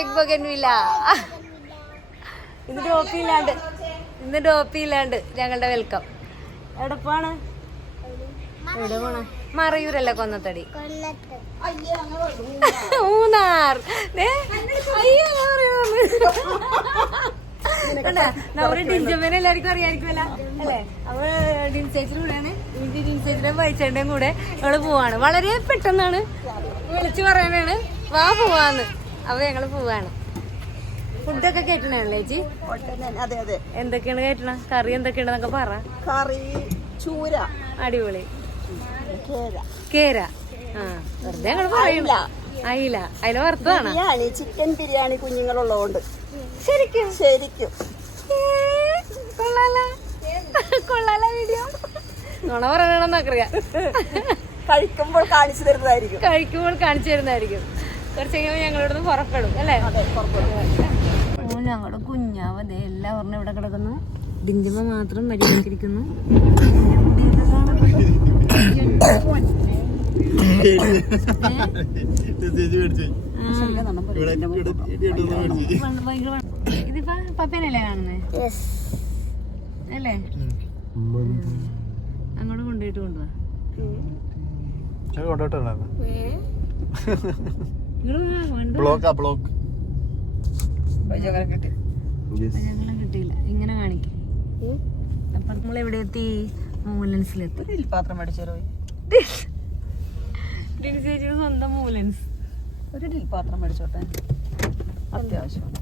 Egg bougainvillea. ഇന്ന് ഡോപ്പിയില്ലാണ്ട് ഞങ്ങളുടെ welcome. എവിടെ പോവാണ്? എവിടെ പോണ? മറയൂരല്ല, കൊന്നത്തടി, മൂന്നാർ. നമ്മുടെ ഡിഞ്ചമ്മേനെ എല്ലാവർക്കും അറിയാമായിരിക്കുമല്ല അല്ലേ? അവള് ഡിൻസേച്ചിന്റെ കൂടെയാണ്, ഡിൻസേച്ചിന്റെ വൈച്ചേന്റെയും കൂടെ ഞങ്ങള് പോവാണ്. വളരെ പെട്ടെന്നാണ് വിളിച്ചു പറയാനാണ് വാ പോവാന്ന്. അപ്പൊ ഞങ്ങള് പോവാണ്. ഫുഡൊക്കെ കേട്ടണല്ലേ ചേച്ചി? അതെ അതെ. എന്തൊക്കെയാണ് കേട്ടണ? കറി എന്തൊക്കെയാണെന്നൊക്കെ പറ. കറി ചൂര, അടിപൊളി. കേര, വെറുതെ ഞങ്ങൾ പറയില്ല. അയില വറുത്തതാണ്. ചിക്കൻ ബിരിയാണി കുഞ്ഞുങ്ങളുള്ളതുകൊണ്ട്. ശരിക്കും ശരിക്കും കൊള്ളാല വീഡിയോ. നുണ പറയണമെന്നറിയാം. കഴിക്കുമ്പോൾ കാണിച്ചു തരുന്നതായിരിക്കും. കുറച്ച് കഴിയുമ്പോൾ ഞങ്ങളിവിടുന്ന് പുറപ്പെടും അല്ലേ? ഞങ്ങളുടെ കുഞ്ഞാവതേ എല്ലാവരും ഇവിടെ കിടക്കുന്നു. ഡിഞ്ചമ്മ മാത്രം മര്യാദക്കിരിക്കുന്നു. ഇതിപ്പോ പപ്പേനല്ലേ കാണുന്നേ അല്ലേ? അങ്ങോട്ട് കൊണ്ടുപോയിട്ട് കൊണ്ടുപോവാ. കിട്ടിയില്ല. ഇങ്ങനെ കാണിക്കും. അപ്പൊ നമ്മൾ എവിടെ എത്തി? മൂലൻസിലെത്തി. പാത്രം മേടിച്ചോ? സ്വന്തം മൂലൻസ്. ഒരു ഡിൽ പാത്രം മേടിച്ചോട്ടെ, അത്യാവശ്യമാണ്.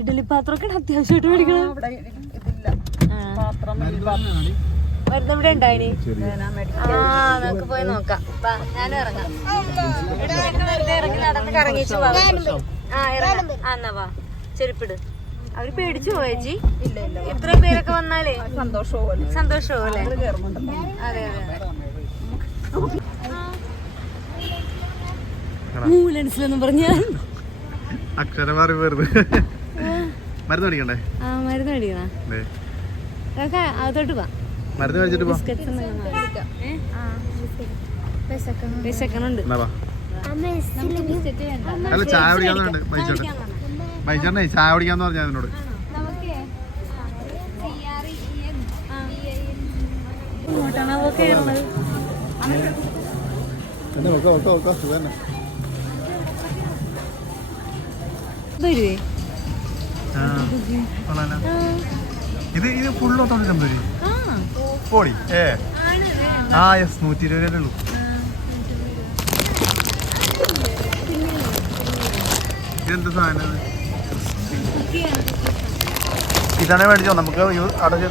ഇഡലി പാത്രമൊക്കെ അത്യാവശ്യമായിട്ട് മേടിക്കണം. ഇവിടെ ഉണ്ടായിനി. നമുക്ക് പോയി നോക്കാം. ഞാനും ഇറങ്ങാം. ഇവിടെ വെറുതെ ഇറങ്ങി നടന്ന് കറങ്ങിച്ചു പോവാ. എന്നാ വാ, ചെരുപ്പിട്. അവര് പേടിച്ചു പോയേച്ചി. എത്ര പേരൊക്കെ വന്നാലേ സന്തോഷവും അല്ലേ? അതെ അതെ. മൂലൻസിലെന്നും പറഞ്ഞ അക്ഷരമാറി വെറുതെ മരുന്ന് മേടിക്കണ്ടേ? മരുന്ന് മേടിക്കണ അകത്തോട്ട് പോവാ. മരുന്ന് മേടിച്ചിട്ട് വിശക്കണുണ്ട്. അല്ല ചായ കുടിക്കാന്നുണ്ട്. മൈച്ചേട്ടനെ ചായ കുടിക്കാന്ന് പറഞ്ഞ അതിനോട്. ഇങ്ങോട്ടാണോ കയറണത്? ഇത് ഫുള്ള് 150 പോടി. യെസ് 120 ഉള്ളൂ. ഇതെന്ത് സാധനം? ഇതാണേ മേടിച്ചോ നമുക്ക്. അടച്ച്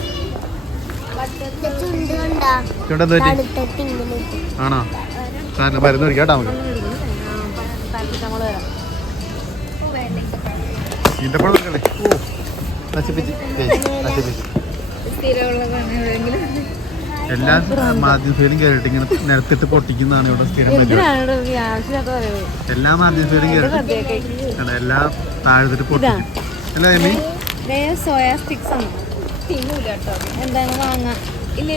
ആണോ? മരുന്ന് മേടിക്കാം കേട്ടോ നമുക്ക്. ഈന്തപ്പഴല്ലേ? നശിപ്പിച്ച് എല്ലാ മാധ്യമസേലും കയറിയിട്ട് ഇങ്ങനെ നിരത്തിട്ട് പൊട്ടിക്കുന്നതാണ് ഇവിടെ സ്ഥിരം. എല്ലാ മാധ്യമസേലും കയറിയിട്ട് എല്ലാ താഴത്തിട്ട് പൊട്ടിക്കും. അല്ല സോയാ സ്റ്റിക്സ് ആണ്. എന്താണ് വാങ്ങാ? പിന്നെ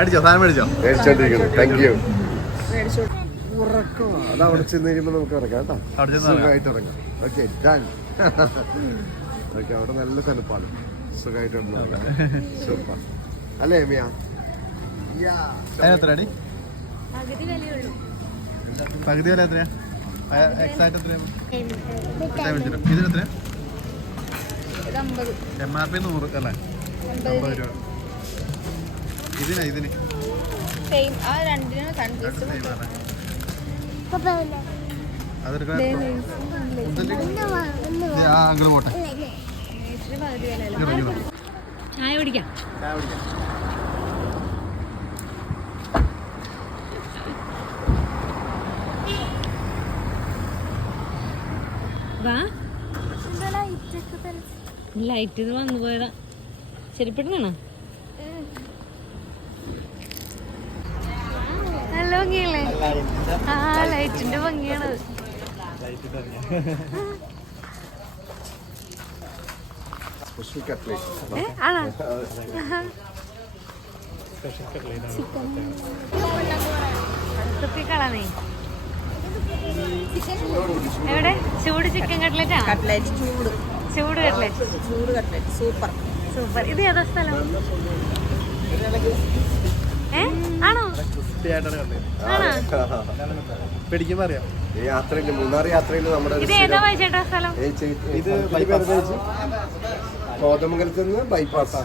മേടിച്ചോ? സാധനം മേടിച്ചോ? അതവിടെ ചെന്ന് കഴിയുമ്പോൾ നമുക്ക് ഇറങ്ങാം കേട്ടോ. സുഖമായിട്ട് ഇറങ്ങാം. Okay done. ഓക്കെ, അവിടെ നല്ല തണുപ്പാണ്. സുഖമായിട്ട് സൂപ്പർ അല്ലേ മിയ? എത്രയാടി? പകുതി വില എത്രയാ? എക്സാക്ട് എത്രയാ? ഇതിനെത്രയാ? MRP 100 അല്ലേ? 50 രൂപ. ഇതിന് അതെടുക്കാൻ അങ്ങനെ പോട്ടെ. ചായ കുടിക്കാം. ലൈറ്റ് വന്നു പോയതാ. ശരിപ്പെട്ടാണോ? നല്ല ഭംഗിയല്ലേ? ലൈറ്റിന്റെ ഭംഗിയാണത്. സ്പെഷ്യൽ കട്ട്ലേറ്റ് ആണോ? സ്പെഷ്യൽ കട്ട്ലേറ്റ് തുപ്പിക്കളാണേ. എവിടെ ചൂട് ചിക്കൻ കട്ട്ലേറ്റാ? കട്ട്ലേറ്റ് ചൂട് ചൂട് കട്ട്ലേറ്റ്. ചൂട് കട്ട്ലേറ്റ് സൂപ്പർ. സൂപ്പർ. ഇത് ഏതാ സ്ഥലം? ആണോ? ക്രിസ്പി ആയിട്ടാണ് കട്ട്ലേറ്റ്. ആണോ? പിടിക്കുമ്പോ അറിയാം. ഈ യാത്രയില് മൂന്നാർ യാത്രയില് നമ്മുടെ ഇത് ഏതാ വായിച്ചേട്ടാ സ്ഥലം? ഇത് കോതമംഗലത്ത് നിന്ന് bypass,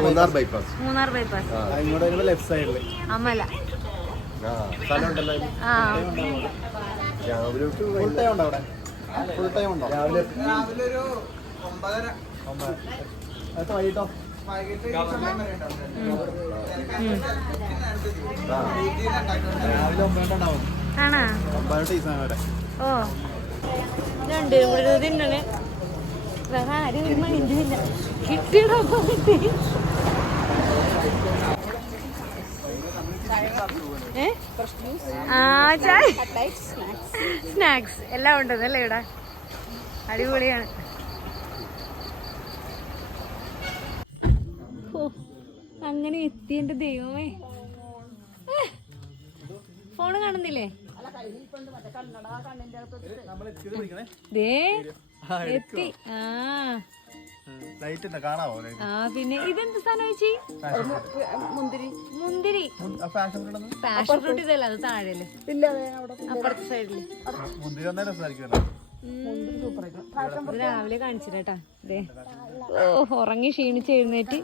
Munnar bypass. Munnar bypass. ഇങ്ങോട്ട് ലെഫ്റ്റ് സൈഡില് അമല. സ്ഥലം ഉണ്ടല്ലോ. ആ രാവിലെ ഫുൾ ടൈം ഉണ്ടോ അവിടെ? ഫുൾ ടൈം ഉണ്ടോ? രാവിലെ ഒരു 9:30. അത് വൈകിട്ടോ? രാവിലെ 9 ഉണ്ടാവും. ആണോ? 9 ടീസാണ് വരെ. ഓ രണ്ടുപേരും കൂടി തിന്നണേ. വേറെ ആരും ഒരു മൈൻഡില്ല. കിട്ടിയടോ കിട്ടി. സ്നാക്സ് എല്ലാം ഉണ്ടെന്നല്ലേ ഇവിടെ? അടിപൊളിയാണ്. ഓ അങ്ങനെ എത്തി എന്റെ ദൈവമേ. ഫോണ് കാണുന്നില്ലേ? ദേ എത്തി. ആ പിന്നെ ഇതെന്ത് സാധനം ചേച്ചി? മുന്തിരി. പാഷൻ ഫ്രൂട്ട് ഇതല്ല, അത് താഴെയല്ലേ അപ്പുറത്തെ സൈഡില്. രാവിലെ കാണിച്ചിട്ടാ. ദേ ഓ ഉറങ്ങി ക്ഷീണിച്ച് എഴുന്നേറ്റ്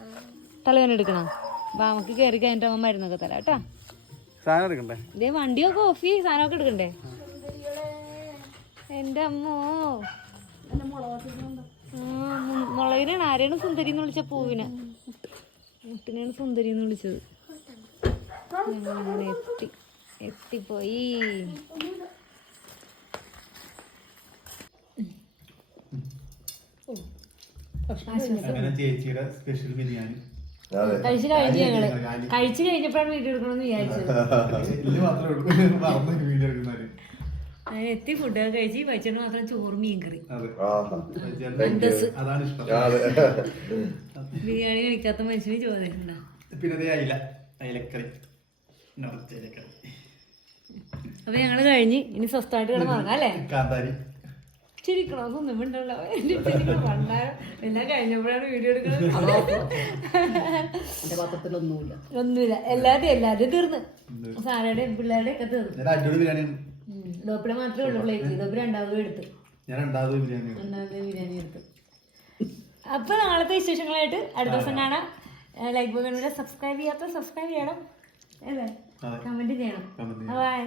തലവേന എടുക്കണം. നമുക്ക് കയറി കഴിഞ്ഞിട്ട് അവൻ മരുന്നൊക്കെ തരാം കേട്ടാ. ഇതേ വണ്ടിയോ കോഫി സാധനമൊക്കെ എടുക്കണ്ടേ? എന്റെ അമ്മോ. മുളകിനാണ്. ആരെയാണ് സുന്ദരി എന്ന് വിളിച്ച? പൂവിനെ മുട്ടിനെയാണ് സുന്ദരി എന്ന് വിളിച്ചത്. ഞങ്ങളങ്ങനെ എത്തിപ്പോയി. ചേച്ചിയുടെ സ്പെഷ്യൽ ബിരിയാണി കഴിച്ചു കഴിഞ്ഞപ്പോഴാണ് വീഡിയോ എടുക്കണമെന്ന് വിചാരിച്ചത്. എത്തി ഫുഡൊക്കെ കഴിച്ച് വൈച്ചോണ്ട് മാത്രം ചോറ് മീൻകറി. ബിരിയാണി കഴിക്കാത്ത മനുഷ്യന് ചോദിച്ചിട്ടുണ്ടോ? പിന്നെ അയിലക്കറി. അപ്പൊ ഞങ്ങള് കഴിഞ്ഞ് ഇനി സ്വസ്ഥമായിട്ട് കിടന്നുറങ്ങാം അല്ലേ? കാന്താരി ചിരിക്കണോ? ഒന്നും ഉണ്ടല്ലോ. എല്ലാം കഴിഞ്ഞപ്പോഴാണ് വീഡിയോ എടുക്കുന്നത്. ഒന്നുമില്ല. എല്ലാവരും തീർന്ന്. സാരയുടെയും പിള്ളേരുടെയും ഒക്കെ തീർന്നു. അടിപൊളി ബിരിയാണി. ഡോപ്പിടെ മാത്രമേ ഉള്ളൂ പ്ലേറ്റ്. ഡോപ്പി രണ്ടാമതും എടുത്ത്. രണ്ടാമത് ബിരിയാണി എടുത്ത്. അപ്പൊ നാളത്തെ വിശേഷങ്ങളായിട്ട് അടുത്ത ദിവസം കാണാം. ലൈക്ക് ബട്ടൺ സബ്സ്ക്രൈബ് ചെയ്യാത്ത സബ്സ്ക്രൈബ് ചെയ്യണം അല്ലേ? കമന്റ് ചെയ്യണം. ബൈ.